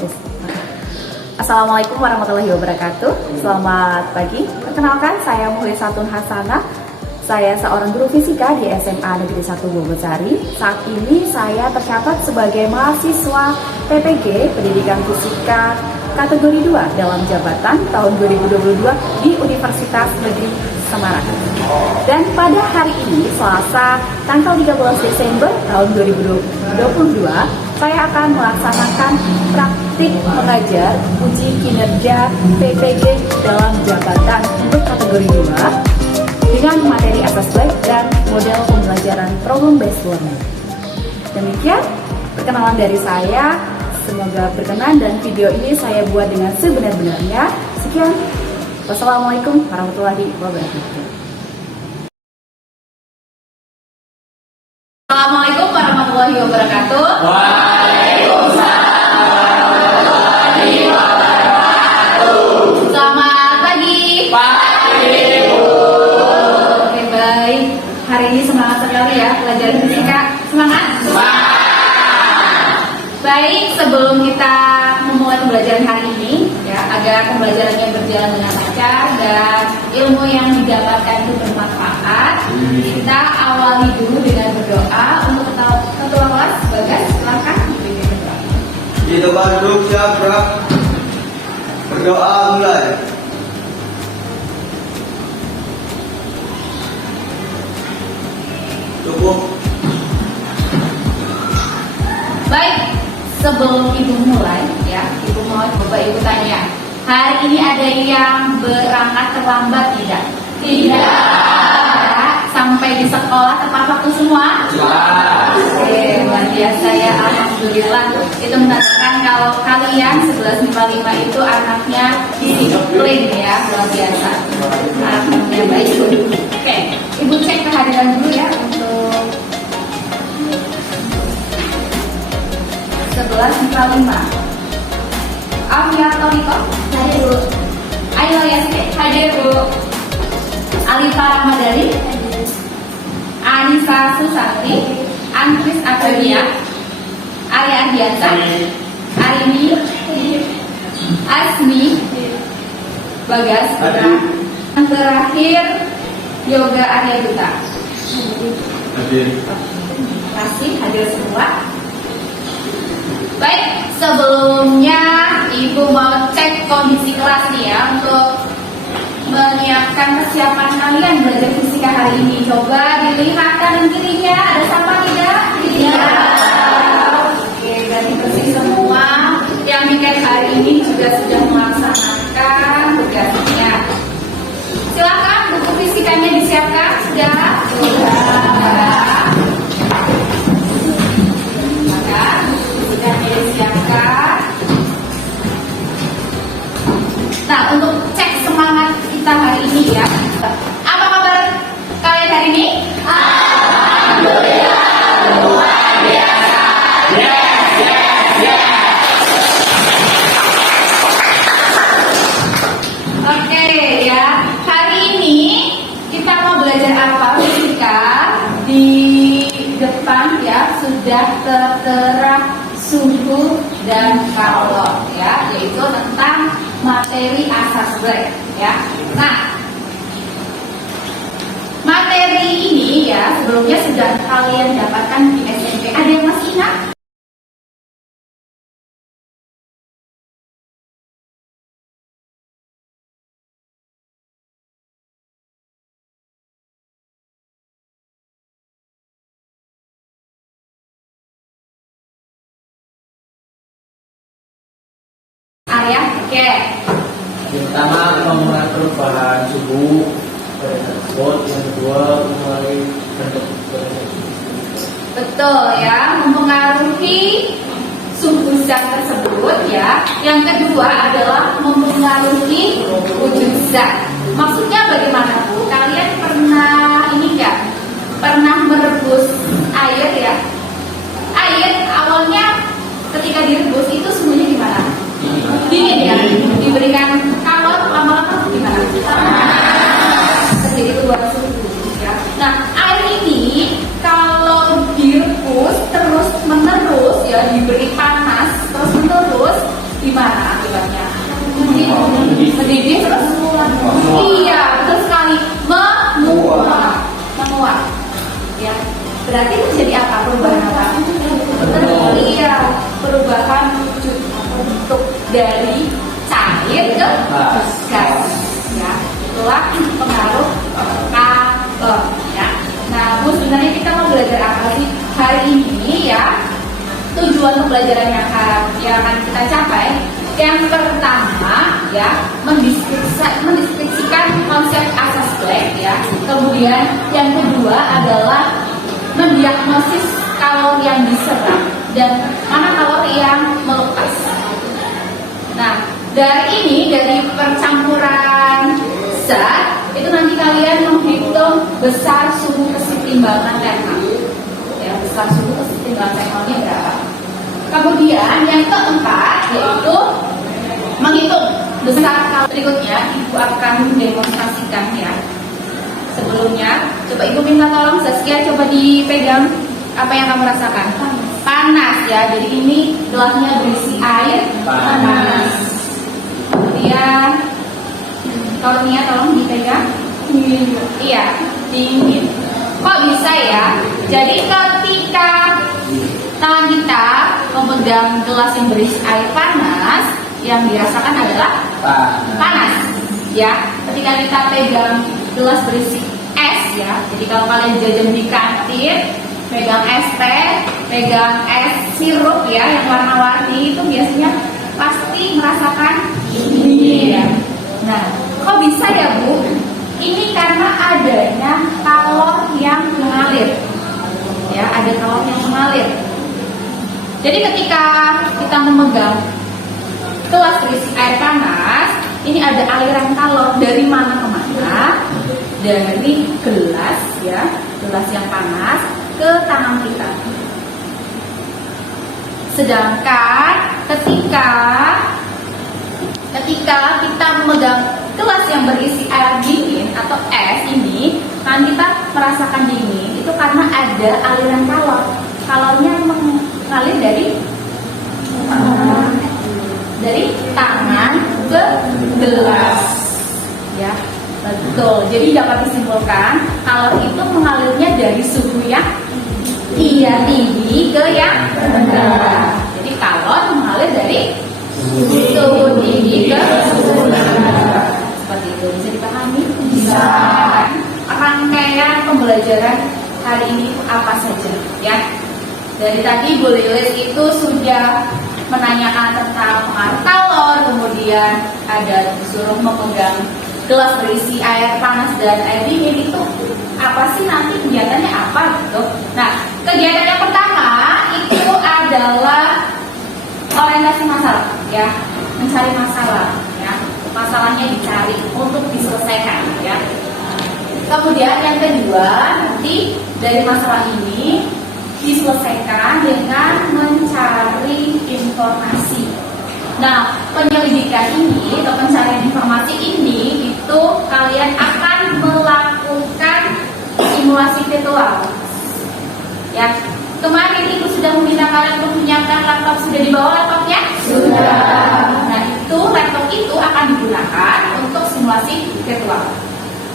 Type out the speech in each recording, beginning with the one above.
Yes. Assalamualaikum warahmatullahi wabarakatuh. Selamat pagi. Perkenalkan, saya Muhlisatun Hasanah. Saya seorang guru fisika di SMA Negeri 1 Bogosari. Saat ini saya tercatat sebagai mahasiswa PPG Pendidikan Fisika kategori 2 dalam jabatan tahun 2022 di Universitas Negeri Semarang. Dan pada hari ini, Selasa, tanggal 13 Desember tahun 2022, saya akan melaksanakan praktik mengajar uji kinerja PPG dalam jabatan untuk kategori 2 dengan materi asas baik dan model pembelajaran problem based learning. Demikian perkenalan dari saya. Semoga berkenan dan video ini saya buat dengan sebenar-benarnya. Sekian. Wassalamualaikum warahmatullahi wabarakatuh. Assalamualaikum warahmatullahi wabarakatuh. Waalaikumsalam warahmatullahi wabarakatuh. Selamat pagi. Pagi, Bu. Oke, baik. Hari ini semangat sekali ya pelajaran fisika. Semangat? Semangat. Baik, sebelum kita memulai pembelajaran hari ini ya, agar pembelajarannya berjalan dengan lancar dan ilmu yang didapatkan itu bermanfaat, kita awali dulu dengan berdoa untuk ketua kelas. Bagas, silakan dipimpin berdoa. Di tempat duduk siap, gerak. Berdoa mulai. Cukup. Baik, sebelum Ibu mulai ya, Ibu mau coba Ibu tanya, hari ini ada yang berangkat terlambat tidak? Tidak. Sampai di sekolah tepat waktu semua? Oke, luar biasa ya, alhamdulillah. Itu menandakan kalau kalian 1155 itu anaknya disiplin ya, luar biasa. Anaknya baik. Oke, Ibu cek kehadiran dulu ya untuk 1155. Amia Toriko hadir Bu. Ayo Yasmin hadir Bu. Alifa Ramadhani, Anissa Susanti, Antris Agamia, Arya Ardiansa, Arini, Asmi, Bagas, yang terakhir Yoga Arya Duta. Hadir. Terima kasih hadir semua. Baik, sebelumnya Ibu mau cek kondisi kelas nih ya untuk menyiapkan kesiapan kalian belajar fisika hari ini. Coba dilihat kanan kirinya, ada sampah tidak? Tidak. Oke, berarti bersih semua. Yang weekend hari ini juga sudah melaksanakan tugasnya. Silakan buku fisikanya disiapkan. Sudah? Sudah. Disiapkan. Nah, untuk cek semangat kita hari ini ya. Apa kabar kalian hari ini? Alhamdulillah, luar biasa. Yes, yes, yes. Oke ya. Hari ini kita mau belajar apa? Fisika. Di depan ya sudah tertera suhu dan kalor ya, yaitu tentang materi asas Black ya. Nah, materi ini ya sebelumnya sudah kalian dapatkan di SMP. Ada yang masih ingat? Arya, oke. Yang pertama kita mengatur bahan suhu pada tersebut, yang kedua mengenai bentuk. Betul ya, mempengaruhi suhu zat tersebut ya. Yang kedua adalah mempengaruhi wujud zat. Maksudnya bagaimana Bu? Kalian pernah ini nggak? Pernah merebus air ya? Air awalnya ketika direbus itu suhunya gimana? Dingin ya? Diberikan kalor lama-lama gimana? Terjadi perubahan suhu ya. Nah, air ini kalau direbus terus menerus ya, diberi panas terus menerus Mendidih terus iya, betul sekali. Menguap. Ya. Berarti terjadi apa? Perubahan apa? Iya, perubahan bentuk dari cair ke gas. Ya, itulah pengaruh kalor. Ya. Nah, Bu, sebenarnya kita mau belajar apa sih hari ini ya? Tujuan pembelajaran yang akan kita capai, yang pertama ya mendeskripsikan konsep asas Black ya. Kemudian yang kedua adalah mendiagnosis kalori yang diserap dan mana kalori yang melepas. Nah, dari percampuran zat itu nanti kalian menghitung besar suhu kesetimbangan thermal. Ya, besar suhu kesetimbangan thermalnya berapa. Kemudian yang keempat yaitu menghitung besar kalori. Berikutnya Ibu akan mendemonstrasikan ya. Sebelumnya, coba Ibu minta tolong Zaskia coba dipegang apa yang kamu rasakan. Panas ya, jadi ini gelasnya berisi air panas. Kemudian kalorinya tolong dipegang. Iya, dingin. Kok bisa ya? Jadi ketika tangan kita memegang gelas yang berisi air panas, yang dirasakan adalah panas. Ya, ketika kita pegang gelas berisi es ya. Jadi kalau kalian jajan di kantin, pegang es teh, pegang es sirup ya yang warna-warni itu biasanya pasti merasakan dingin ya. Nah, kok bisa ya Bu? Ini karena adanya kalor yang mengalir. Ya, ada kalor yang mengalir. Jadi ketika kita memegang gelas berisi air panas, ini ada aliran kalor dari mana ke mana? Dari gelas ya, gelas yang panas ke tangan kita. Sedangkan ketika kita memegang gelas yang berisi air dingin atau es ini, kan kita merasakan dingin itu karena ada aliran kalor. Kalornya mengalir dari tangan ke gelas. Ya, betul. Jadi dapat disimpulkan kalor itu mengalirnya dari suhu yang tinggi ke yang rendah. Jadi kalor mengalir dari suhu tinggi ke suhu rendah. Seperti itu, bisa dipahami? Bisa. Rangkaian pembelajaran hari ini apa saja? Ya, dari tadi Bu Lilis itu sudah menanyakan tentang pengaruh kalor, kemudian ada disuruh memegang gelas berisi air panas dan air dingin. Itu apa sih nanti kegiatannya apa gitu? Nah, kegiatan yang pertama itu adalah orientasi masalah ya, mencari masalah ya, masalahnya dicari untuk diselesaikan ya. Kemudian yang kedua nanti dari masalah ini diselesaikan dengan mencari informasi. Nah, penyelidikan ini atau pencarian informasi ini itu kalian akan melakukan simulasi virtual. Ya, kemarin Ibu sudah meminta kalian untuk menyiapkan laptop. Sudah dibawa laptopnya? Sudah. Nah, laptop itu akan digunakan untuk simulasi virtual.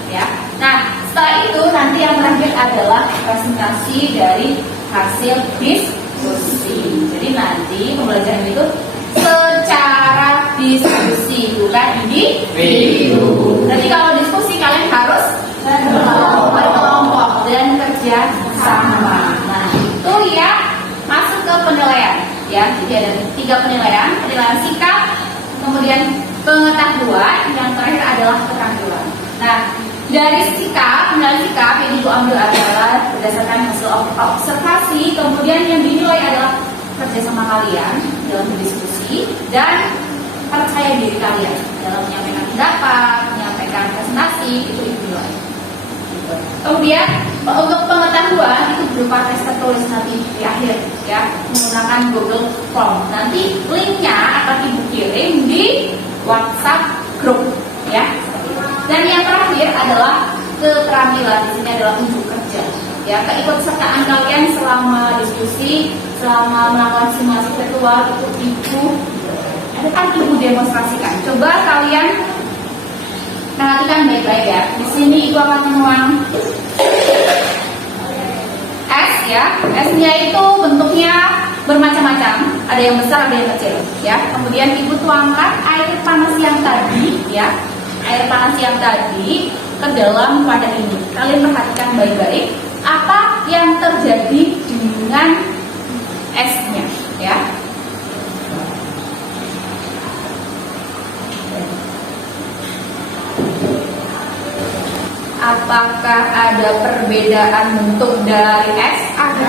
Ya. Nah, setelah itu nanti yang terakhir adalah presentasi dari hasil diskusi. Jadi nanti pembelajaran itu secara diskusi, bukan individu. Nanti kalau diskusi kalian harus berkelompok dan kerja sama. Nah, itu ya masuk ke penilaian. Ya, jadi ada 3 penilaian: penilaian sikap, kemudian pengetahuan, yang terakhir adalah keterampilan. Nah, dari penilaian sikap yang Ibu ambil adalah berdasarkan hasil observasi, kemudian yang dinilai adalah kerjasama kalian dalam berdiskusi dan percaya diri kalian dalam menyampaikan pendapat, menyampaikan presentasi, itu dinilai. Kemudian untuk pengetahuan itu berupa tes tertulis nanti di akhir ya, menggunakan Google Form. Nanti linknya akan Ibu kirim di WhatsApp grup ya. Dan yang terakhir adalah keterampilan. Di sini adalah unjuk kerja. Ya, keikutsertaan kalian selama diskusi, selama melakukan simulasi virtual itu Ibu demonstrasikan. Coba kalian Perhatikan baik-baik ya. Di sini Ibu akan menuang es ya. Esnya itu bentuknya bermacam-macam. Ada yang besar, ada yang kecil ya. Kemudian Ibu tuangkan air panas yang tadi ya. Air panas yang tadi ke dalam wadah ini. Kalian perhatikan baik-baik apa yang terjadi dengan esnya ya. Apakah ada perbedaan bentuk dari es? Ada.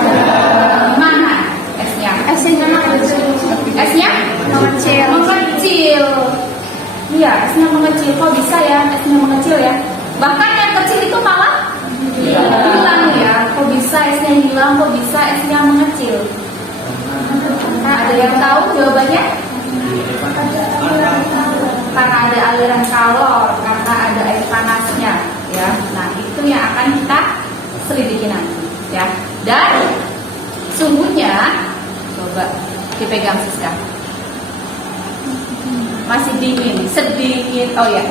Mana esnya? Esnya mengecil. Esnya mengecil. Mengecil. Iya, esnya mengecil. Kok bisa ya esnya mengecil ya? Bahkan yang kecil itu malah hilang ya. Kok bisa esnya hilang? Kok bisa esnya mengecil? Nah, ada yang tahu jawabannya? Karena ada aliran kalor, karena ada air panasnya ya. Nah, itu yang akan kita selidiki nanti ya. Dan suhunya coba dipegang Siska. Masih dingin, sedingin. Oh ya,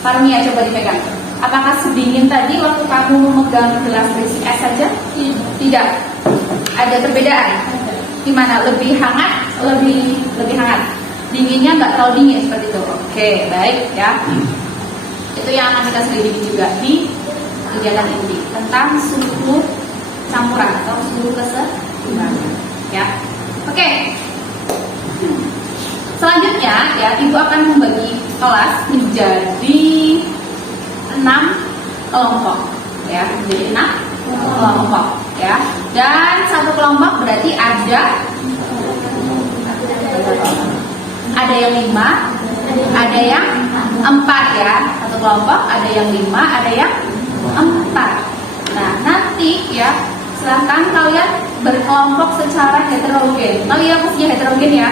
Parmia coba dipegang. Apakah sedingin tadi waktu kamu memegang gelas berisi es saja? Tidak. Ada perbedaan. Gimana? Lebih hangat? Lebih hangat. Dinginnya nggak terlalu dingin seperti itu. Oke, baik ya. Itu yang akan kita selidiki juga di kegiatan ini tentang suhu campuran atau suhu keseimbangan ya. Oke. Selanjutnya ya, Ibu akan membagi kelas menjadi 6 kelompok ya, menjadi 6 kelompok ya. Dan satu kelompok berarti ada yang 5, ada yang 4 ya. Satu kelompok ada yang 5, ada yang 4. Nah, nanti ya silahkan kalian berkelompok secara heterogen. Kalian mestinya heterogen ya,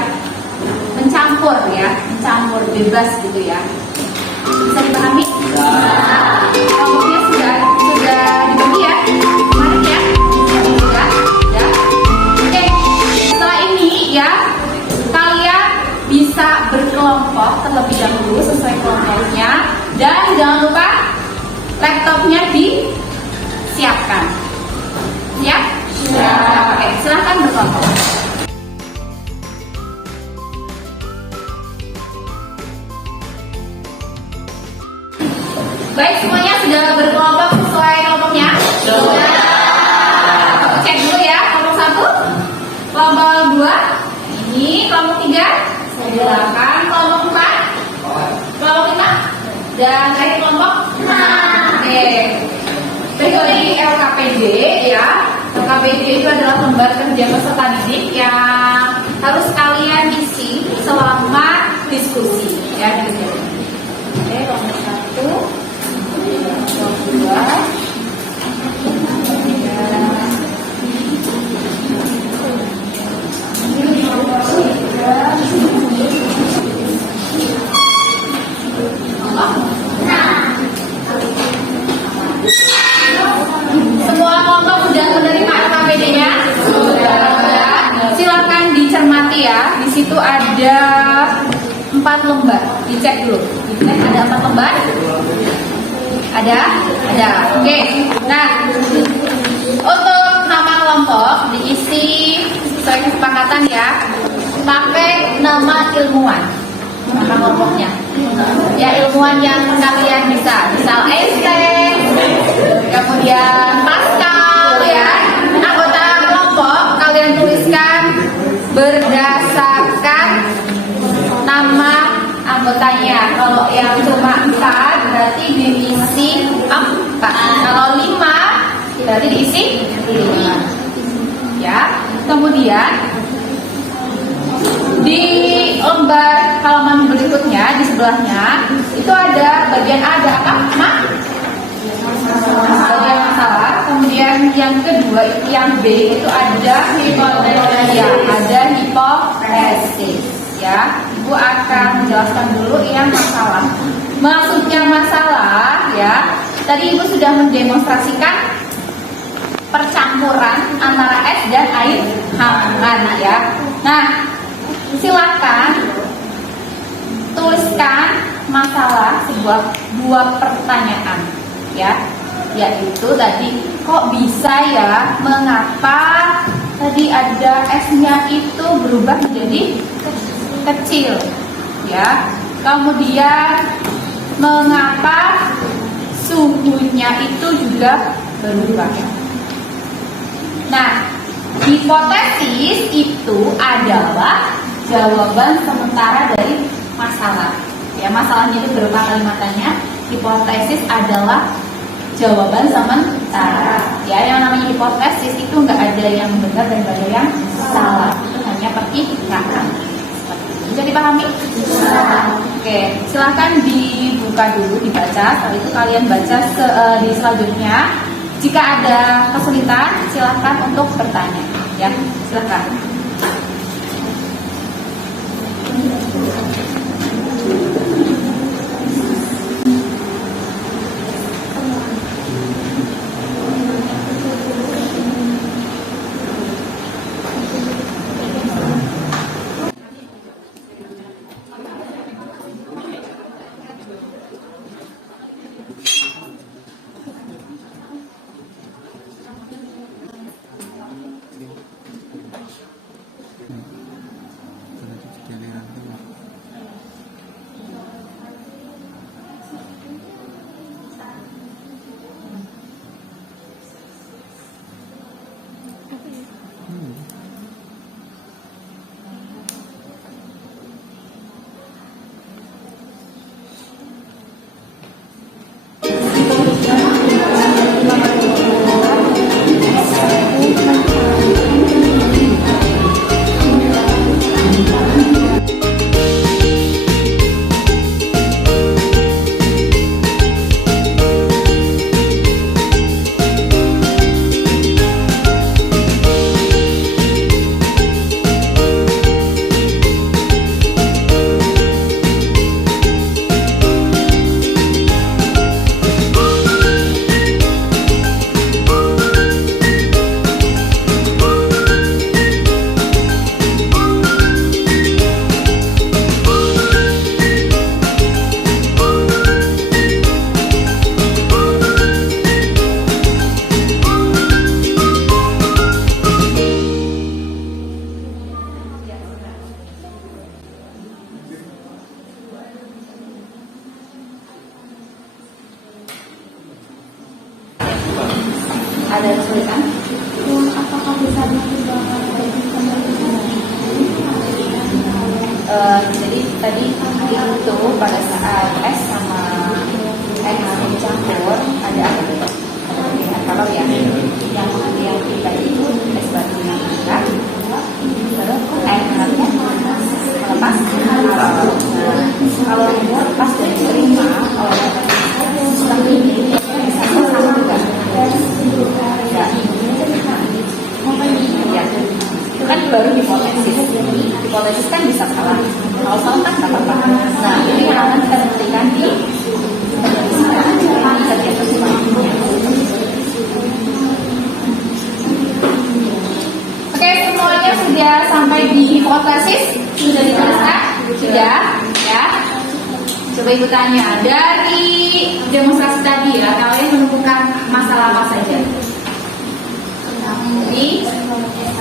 mencampur ya, mencampur bebas gitu ya. Bisa dipahami? Nah, kelompoknya sudah dibagi ya, kemarin ya. Ya. Oke, setelah ini ya kalian bisa berkelompok terlebih dahulu sesuai kelompoknya, dan jangan lupa laptopnya disiapkan. Siap? Siap. Oke, silahkan berkelompok. Baik, semuanya sudah berkelompok sesuai kelompoknya? Sudah. Cek dulu ya, kelompok 1, kelompok 2, ini kelompok 3, silakan kelompok 4, kelompok 5, dan terakhir kelompok 6. Oke. Berikut ini LKPD ya. LKPD itu adalah lembar kerja peserta didik yang harus kalian isi selama diskusi ya di sini. Oke, kelompok 1, kelompok 2, semua kelompok sudah menerima LKPD-nya? Sudah. Silakan dicermati ya. Di situ ada 4 lembar. Dicek dulu. Dicek ada 4 lembar? Ada? Ada. Oke. Nah, untuk nama kelompok diisi sesuai kesepakatan ya. Pakai nama ilmuwan. Nama kelompoknya. Ya, ilmuwan yang kalian bisa. Misal Einstein, kemudian Pascal ya. Anggota kelompok kalian tuliskan berdasarkan nama anggotanya. Kalau yang cuma 4 berarti diisi 4. Kalau 5 berarti diisi 5. Ya. Kemudian di lembar halaman berikutnya di sebelahnya itu ada bagian ada apa? Bagian masalah. Kemudian yang kedua itu yang B itu ada hipotesis ya, ada hipotesis ya. Ibu akan menjelaskan dulu yang masalah. Maksudnya masalah ya. Tadi Ibu sudah mendemonstrasikan percampuran antara es dan air hangat ya. Nah, silakan tuliskan masalah dua pertanyaan ya, yaitu tadi kok bisa ya, mengapa tadi ada S-nya itu berubah menjadi kecil ya, kemudian mengapa suhunya itu juga berubah. Nah, hipotesis itu adalah jawaban sementara dari masalah. Ya, masalahnya itu berupa kalimatnya. Hipotesis adalah jawaban sementara. Ya, yang namanya hipotesis itu nggak ada yang benar dan nggak ada yang salah. Itu hanya perkiraan. Bisa dipahami? Oke, silahkan dibuka dulu, dibaca. Setelah itu kalian baca di selanjutnya. Jika ada kesulitan, silahkan untuk bertanya. Ya, silahkan. Ada kesulitan? Apakah bisa Jadi tadi itu pada saat S sama X dicampur ada apa tuh? Kalau yang kita itu S batunya angkat, terus air hangatnya melepas. Kalau lepas dari terima, kalau seperti ini bisa sama juga. Ya, itu kan baru hipotesis. Hipotesis kan bisa salah. Kalau salah kan nggak apa-apa. Nah, ini yang akan kita buktikan di Oke, semuanya sudah sampai di hipotesis? Sudah dituliskan? Sudah, ya. Coba ibu tanya, dari demonstrasi tadi ya, kalian menemukan masalah apa saja? Ini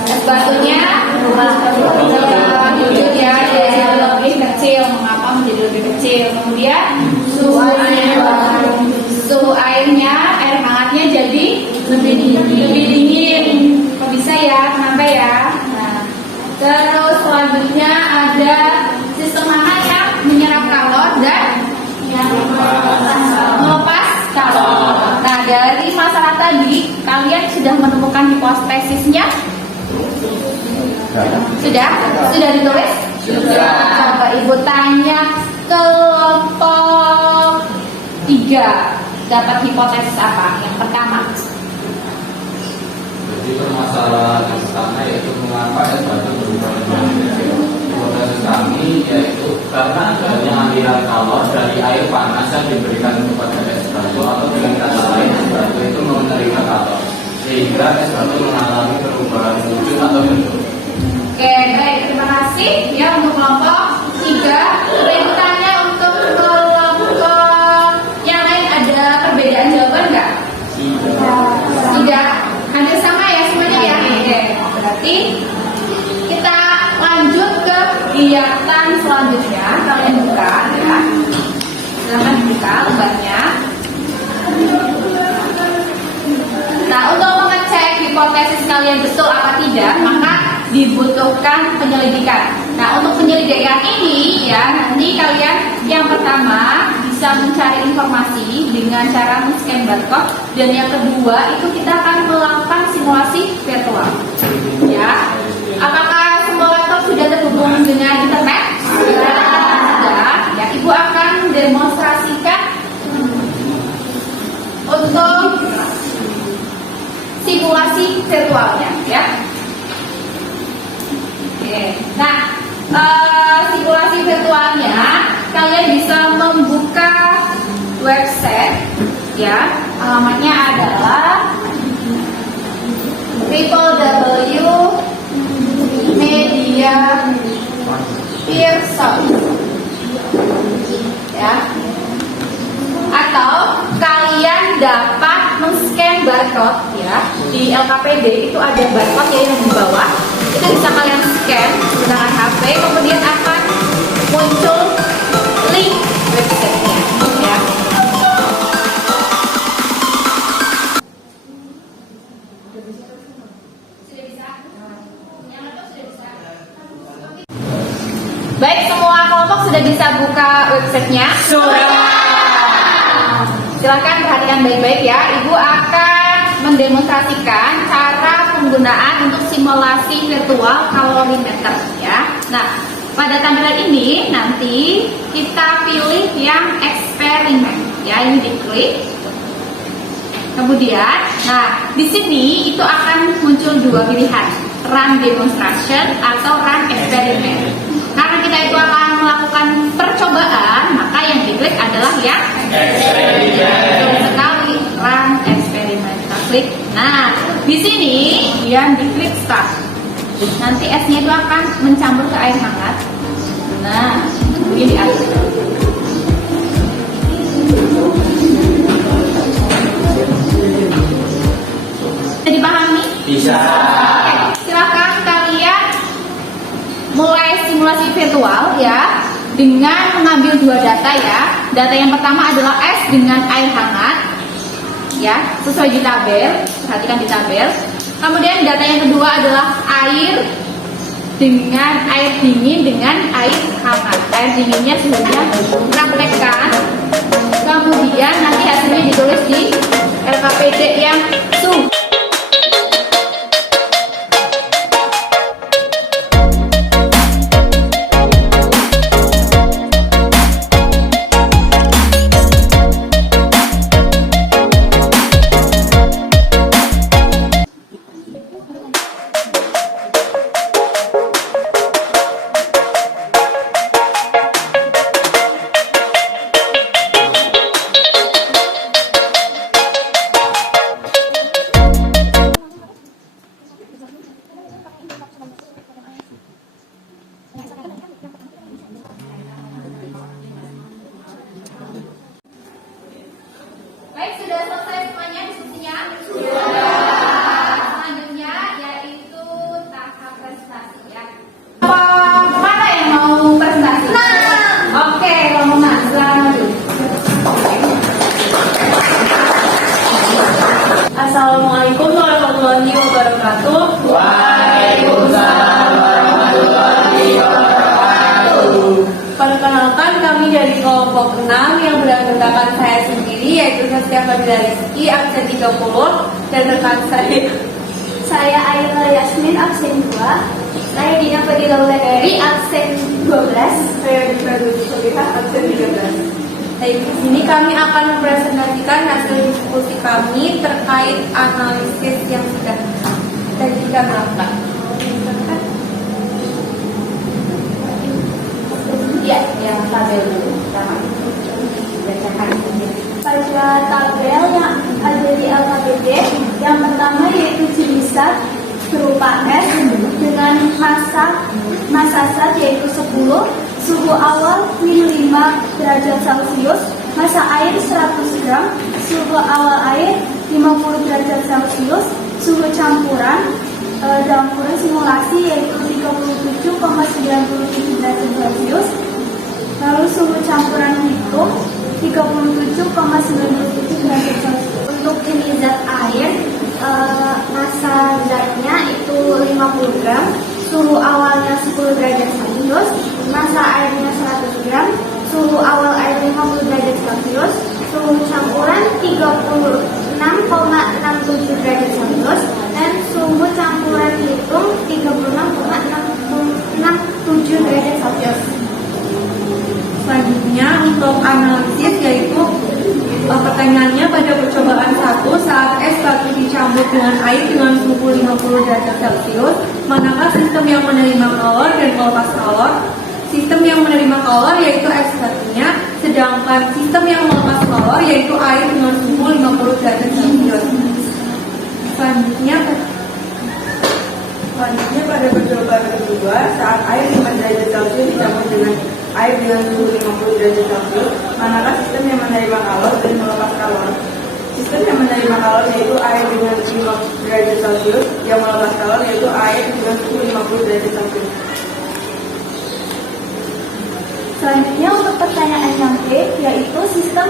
es batunya hidup ya, jadi lebih kecil. Mengapa menjadi lebih kecil? Kemudian suhu airnya, air hangatnya jadi lebih dingin. Kok bisa ya? Kenapa ya? Nah, terus selanjutnya ada sistem mana yang menyerap kalor dan melepas kalor. Nah, dari masalah tadi kalian sudah menemukan hipotesisnya? Sudah ditulis? Sudah. Coba ibu tanya kelompok 3 dapat hipotesis apa? Yang pertama. Jadi permasalahan yang pertama yaitu mengapa es batu berubah menjadi kecil. Hipotesis kami yaitu karena adanya aliran kalor dari air panas yang diberikan kepada es batu, atau dengan kata lain es batu itu menerima kalor sehingga es batu mengalami perubahan wujud atau bentuk. Oke, baik, terima kasih ya untuk kelompok 3. Berikutnya untuk kelompok kegiatan selanjutnya kalian buka ya. Silahkan buka lembarnya. Nah, untuk mengecek hipotesis kalian betul apa tidak, maka dibutuhkan penyelidikan. Nah, untuk penyelidikan ini ya, nanti kalian yang pertama bisa mencari informasi dengan cara men-scan barcode, dan yang kedua itu kita akan melakukan simulasi virtual. Ya, apakah semua laptop sudah terhubung dengan internet? Sudah. Ya, Ibu akan demonstrasikan untuk simulasi virtualnya, ya. Oke. Nah, simulasi virtualnya kalian bisa membuka website, ya. Alamatnya adalah www.mediapearson, ya. Atau kalian dapat men-scan barcode ya, di LKPD itu ada barcode ya yang di bawah, itu bisa kalian scan menggunakan HP, kemudian akan muncul link websitenya ya. Baik, semua kelompok sudah bisa buka websitenya? Silahkan perhatikan baik-baik ya. Ibu akan mendemonstrasikan cara penggunaan untuk simulasi virtual kalorimeter ya. Nah, pada tampilan ini nanti kita pilih yang eksperimen ya. Ini diklik. Kemudian, nah di sini itu akan muncul dua pilihan, run demonstration atau run eksperimen. Karena kita itu akan melakukan percobaan, maka yang diklik adalah yang eksperimen. Sekali run eksperimen, kita klik. Nah, di sini yang diklik start. Nanti esnya itu akan mencampur ke air hangat. Nah, kemudian diaduk. Bisa dipahami? Bisa. Oke, silakan kalian mulai simulasi virtual ya, dengan mengambil dua data ya. Data yang pertama adalah es dengan air hangat ya, sesuai di tabel, perhatikan di tabel. Kemudian data yang kedua adalah air dengan air dingin dengan air hangat. Air dinginnya sudah praktekkan. Kemudian nanti hasilnya ditulis di LKPD yang suhu. Baik, sudah selesai semuanya diskusinya? Sudah. Selanjutnya yaitu tahap presentasi ya. Mana yang mau presentasi? Oke, rombongan, silakan maju. Assalamualaikum warahmatullahi wabarakatuh. Waalaikumsalam warahmatullahi wabarakatuh. Perkenalkan, kami dari kelompok 6 yang beranggotakan saya sendiri, yaitu Saskia Fadila Rizky, absen 30, dan rekan saya Ayla Yasmin, absen 2. Saya Dina Fadila Wulandari, absen 12. Saya Dina Fadila, absen 13. Di sini kami akan mempresentasikan hasil diskusi kami terkait analisis yang sudah tadi kita lakukan. Ya, yang tabel dulu. Pada tabel yang ada di LKPD, yang pertama yaitu jenis zat berupa es dengan massa zat yaitu 10, suhu awal min 5 derajat Celcius, massa air 100 gram, suhu awal air 50 derajat Celcius, suhu campuran dalam kurun simulasi yaitu 30 37,97 derajat Celcius. Lalu suhu campuran hitung 37,97 derajat Celcius. Untuk ini zat air, massa zatnya itu 50 gram, suhu awalnya 10 derajat Celcius, massa airnya 100 gram, suhu awal air 50 derajat Celcius, suhu campuran 36,67 derajat Celcius, dan suhu campuran hitung 36,67 derajat Celcius. Selanjutnya untuk analisis, yaitu pertanyaannya pada percobaan 1 saat es batu dicampur dengan air dengan suhu 50 derajat Celcius, manakah sistem yang menerima kalor dan melepas kalor? Sistem yang menerima kalor yaitu es batunya, sedangkan sistem yang melepas kalor yaitu air dengan suhu 50 derajat Celcius. Selanjutnya pada percobaan kedua saat air 5 derajat Celcius dicampur dengan air dengan suhu 50 derajat Celcius, manakah sistem yang menerima kalor dan melepas kalor? Sistem yang menerima kalor yaitu air dengan 5 derajat Celcius, yang melepas kalor yaitu air dengan suhu 50 derajat Celcius. Selanjutnya untuk pertanyaan yang B, yaitu sistem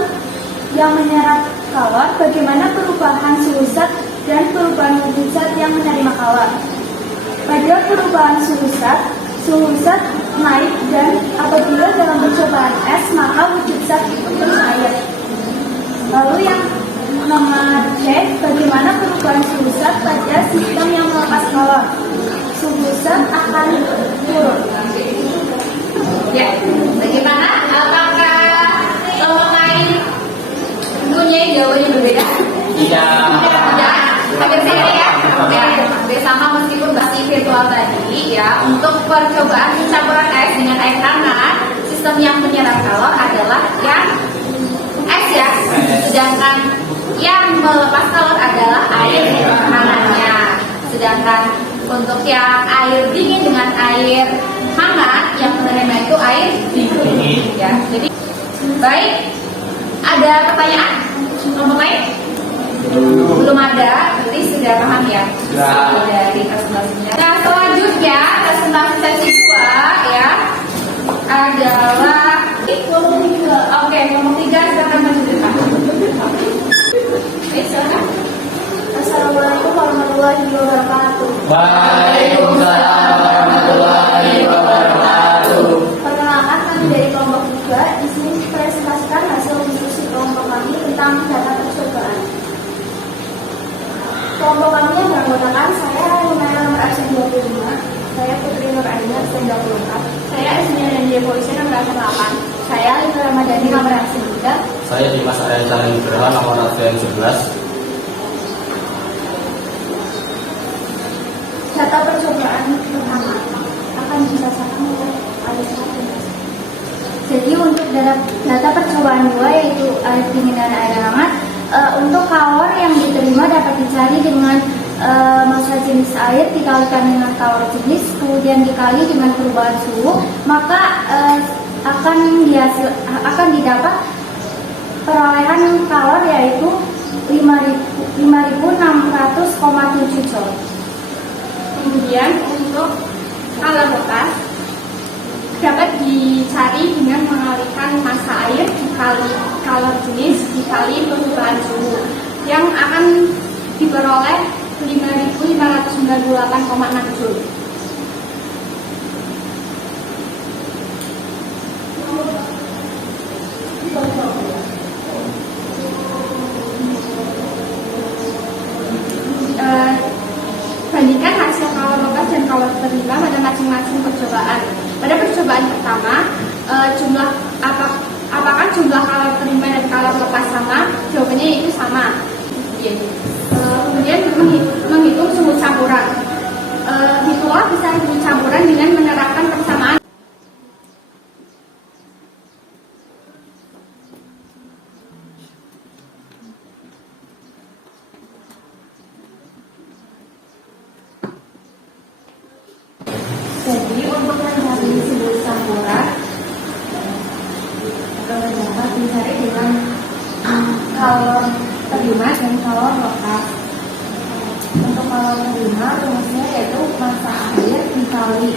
yang menyerap kalor, bagaimana perubahan suhu zat dan perubahan wujud zat yang menerima kalor. Pada perubahan suhu zat naik, dan apabila dalam percobaan es maka wujud zat itu terus air. Lalu yang nomor C, bagaimana perubahan suhu zat pada sistem yang melepas kalor. Suhu zat akan turun. Ya, bagaimana? Apakah mengenai mempunyai jawaban yang berbeda? Tidak. Hampir sama ya. Hampir sama meskipun masih virtual tadi ya. Untuk percobaan pencampuran es dengan air hangat, sistem yang menyerap kalor adalah yang es ya. Sedangkan yang melepas kalor adalah air hangatnya. Sedangkan untuk yang air dingin dengan air hangat, yang menerima itu air dingin ya. Jadi baik, ada pertanyaan nomor lain? Belum ada, berarti sudah paham ya dari presentasinya. Nah, selanjutnya presentasi sesi 2 ya adalah nomor 3. Oke, nomor 3 silakan menunjukkan. Silakan. Assalamualaikum warahmatullahi wabarakatuh. Waalaikumsalam warahmatullahi wabarakatuh. Perkenalkan, kami dari kelompok 3 di sini presentasikan hasil diskusi kelompok kami tentang data percobaan. Kelompok kami yang beranggotakan saya Rumaya nomor absen 25, saya Putri Nur Aina absen 24, saya Esmiya dan Polisi nomor absen 8, saya Lita Ramadhani nomor absen 3. Saya Dimas Arya Nugraha nomor absen 11. Data percobaan pertama akan dibacakan oleh Alisa. Jadi untuk data percobaan 2 yaitu air dingin dan air hangat, untuk kalor yang diterima dapat dicari dengan massa jenis air dikalikan dengan kalor jenis, kemudian dikali dengan perubahan suhu, maka akan didapat perolehan kalor yaitu 5.600,7 joule. Kemudian untuk kalor lepas dapat dicari dengan mengalihkan massa air dikali kalor jenis dikali perubahan suhu, yang akan diperoleh 5.598,6 joule. Bandingkan hasil kalor lepas dan kalor terima pada masing-masing percobaan. Pada percobaan pertama, apakah jumlah kalor terima dan kalor lepas sama? Jawabannya yaitu sama. Kemudian menghitung suhu campuran. Hitunglah besar suhu campuran dengan menerapkan persamaan. Jadi untuk mencari suhu campuran dapat dicari dengan kalor terima dan kalor lepas. Untuk kalor terima rumusnya yaitu massa air dikali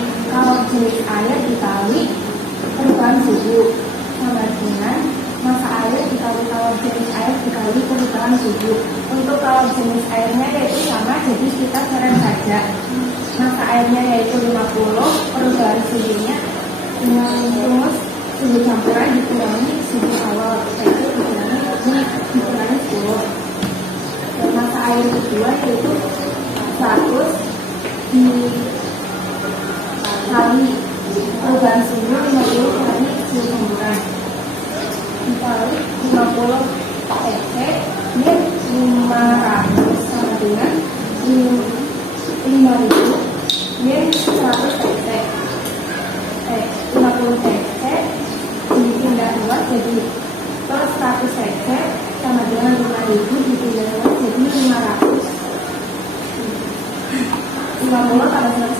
jenis airnya yaitu sama, jadi kita keren saja. Masa airnya yaitu 50, perubahan suhunya dengan rumus suhu campuran dikurangi suhu awal, yaitu dikurangi 10. Dan masa air kedua yaitu 100 dikali perubahan suhu 50 kali suhu campuran dikali 50 cc, ini 500 sama dengan 5000, ini 100 cc, 50 cc dipindah luas jadi terus 100 cc sama dengan 5000 dipindah luas jadi 50 tambah 150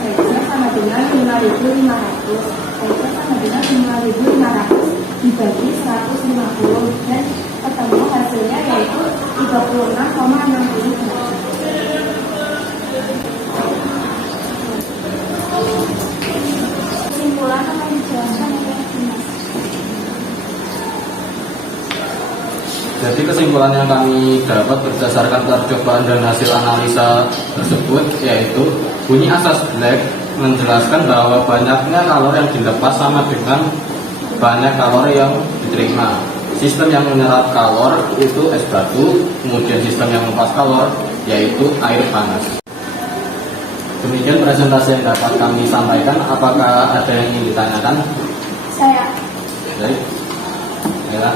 cc sama dengan 5500 cc sama dengan 5500 dibagi 150 dan ketemu hasilnya yaitu 36,60 derajat. Kesimpulan akan dijelaskan oleh Dimas. Jadi kesimpulan yang kami dapat berdasarkan percobaan dan hasil analisa tersebut yaitu bunyi asas Black menjelaskan bahwa banyaknya kalori yang dilepas sama dengan banyak kalori yang diterima. Sistem yang menyerap kalor itu es batu, kemudian sistem yang melepas kalor yaitu air panas. Demikian presentasi yang dapat kami sampaikan. Apakah ada yang ingin ditanyakan? Saya. Baik. Ya.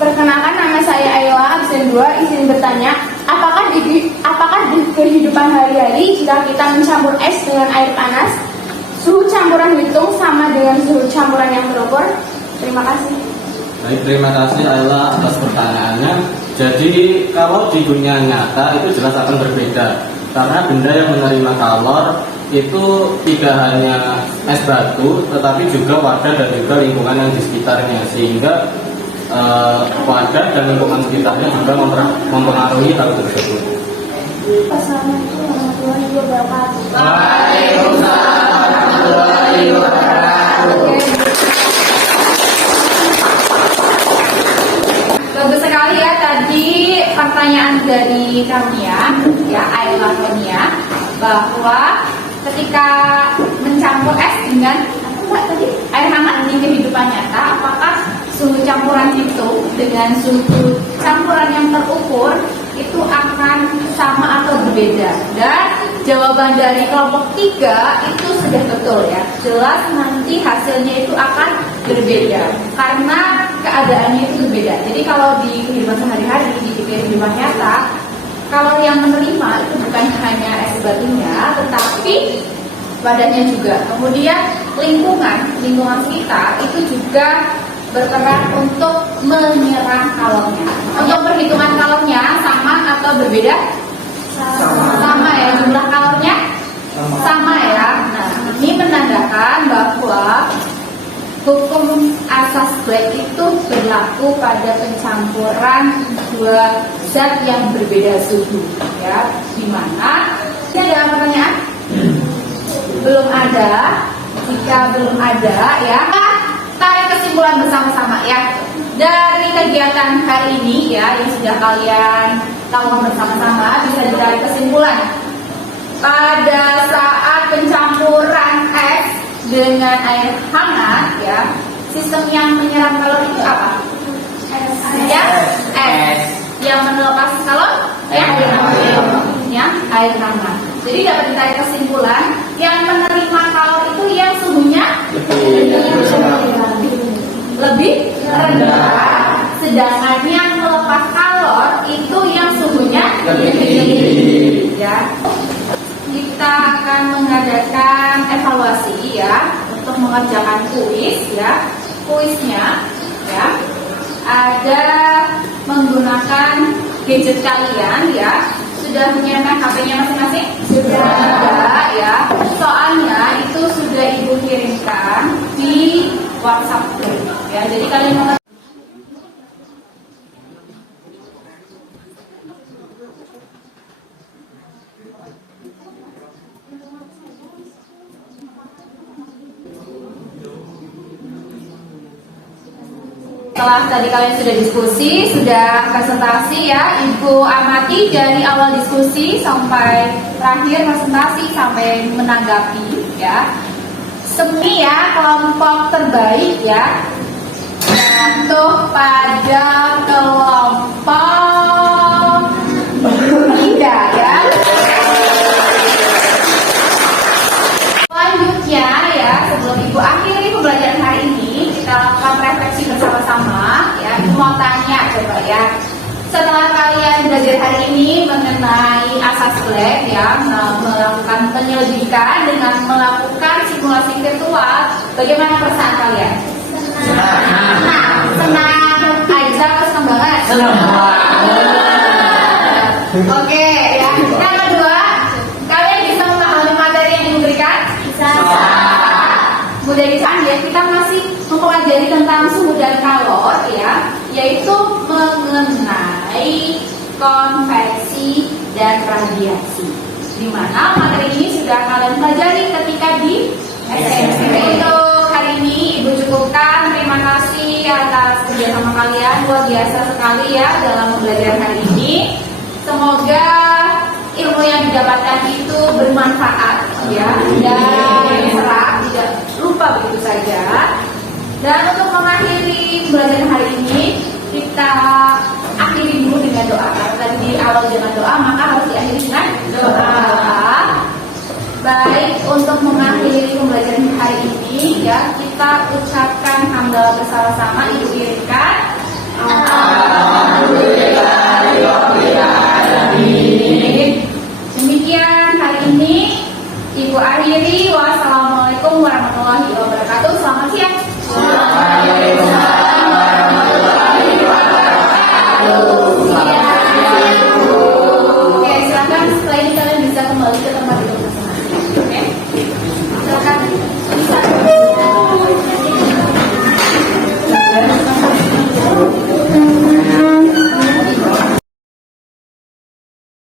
Perkenalkan, nama saya Ayla, absen 2, izin bertanya, apakah di kehidupan hari-hari jika kita mencampur es dengan air panas, suhu campuran hitung sama dengan suhu campuran yang terukur? Terima kasih. Baik, terima kasih Ayla atas pertanyaannya. Jadi kalau di dunia nyata itu jelas akan berbeda, karena benda yang menerima kalor itu tidak hanya es batu, tetapi juga wadah dan juga lingkungan yang di sekitarnya, sehingga wadah dan lingkungan sekitarnya juga mempengaruhi hal tersebut. Assalamualaikum warahmatullahi wabarakatuh. Waalaikumsalam warahmatullahi wabarakatuh. Bagus sekali ya tadi pertanyaan dari kami ya Ayla Tonia, bahwa ketika mencampur es dengan air hangat di kehidupan nyata, apakah suhu campuran itu dengan suhu campuran yang terukur itu akan sama atau berbeda? Dan jawaban dari kelompok 3 itu sudah betul ya, jelas nanti hasilnya itu akan berbeda karena keadaannya itu berbeda. Jadi kalau di kehidupan sehari-hari, di kehidupan nyata, kalau yang menerima itu bukan hanya es batunya, tetapi wadahnya juga. Kemudian lingkungan sekitar itu juga berperan untuk menyerap kalornya. Untuk perhitungan kalornya sama atau berbeda? Sama ya, jumlah kalornya sama ya. Nah, ini menandakan bahwa hukum asas Black itu berlaku pada pencampuran dua zat yang berbeda suhu ya. Di mana? Ini ada pertanyaan? Belum ada. Jika belum ada ya, tarik kesimpulan bersama-sama ya dari kegiatan hari ini ya yang sudah kalian tahu bersama-sama. Bisa ditarik kesimpulan pada saat pencampuran es dengan air hangat ya, sistem yang menyerap kalori itu apa? Ya, es. Yang melepas kalori ya, air hangat. Jadi dapat ditarik kesimpulan yang menerima kalori itu yang suhunya lebih rendah, sedangkan yang melepas kalor itu yang suhunya lebih tinggi. Ya. Kita akan mengadakan evaluasi ya untuk mengerjakan kuis ya. Kuisnya ya ada menggunakan gadget kalian ya. Sudah menyiapkan HP-nya masing-masing? Sudah ya. Soalnya itu sudah Ibu kirimkan di WhatsApp group ya. Jadi kalian mau Setelah tadi kalian sudah diskusi, sudah presentasi ya, Ibu amati dari awal diskusi sampai terakhir presentasi sampai menanggapi ya. Semi ya, kelompok terbaik ya. Jatuh pada kelompok 3 ya. Selanjutnya ya, sebelum Ibu akhiri pembelajaran hari ini, kita lakukan refleksi bersama-sama ya. Ibu mau tanya coba ya, setelah kalian belajar hari ini mengenai asas lab ya, melakukan penyelidikan dengan melakukan simulasi virtual, bagaimana perasaan kalian? Senang aja atau senang banget? Senang banget. Oke ya. Yang kedua, kalian bisa memahami materi yang diberikan? Bisa. Mudah disahkan ya, kita masih mempelajari tentang suhu dan kalor ya, yaitu mengenai konveksi dan radiasi. Di mana materi ini sudah kalian pelajari ketika di SMP. Untuk hari ini Ibu cukupkan. Terima kasih atas kerjasama kalian, luar biasa sekali ya dalam pembelajaran hari ini. Semoga ilmu yang didapatkan itu bermanfaat ya, dan serap, tidak lupa begitu saja. Dan untuk mengakhiri pembelajaran hari ini, kita akhiri dulu dengan doa. Karena tadi di awal dengan doa, maka harus diakhiri dengan doa. Baik, untuk mengakhiri pembelajaran hari ini ya, kita ucapkan hamdalah bersama-sama. Ibu irinkan. Alhamdulillah.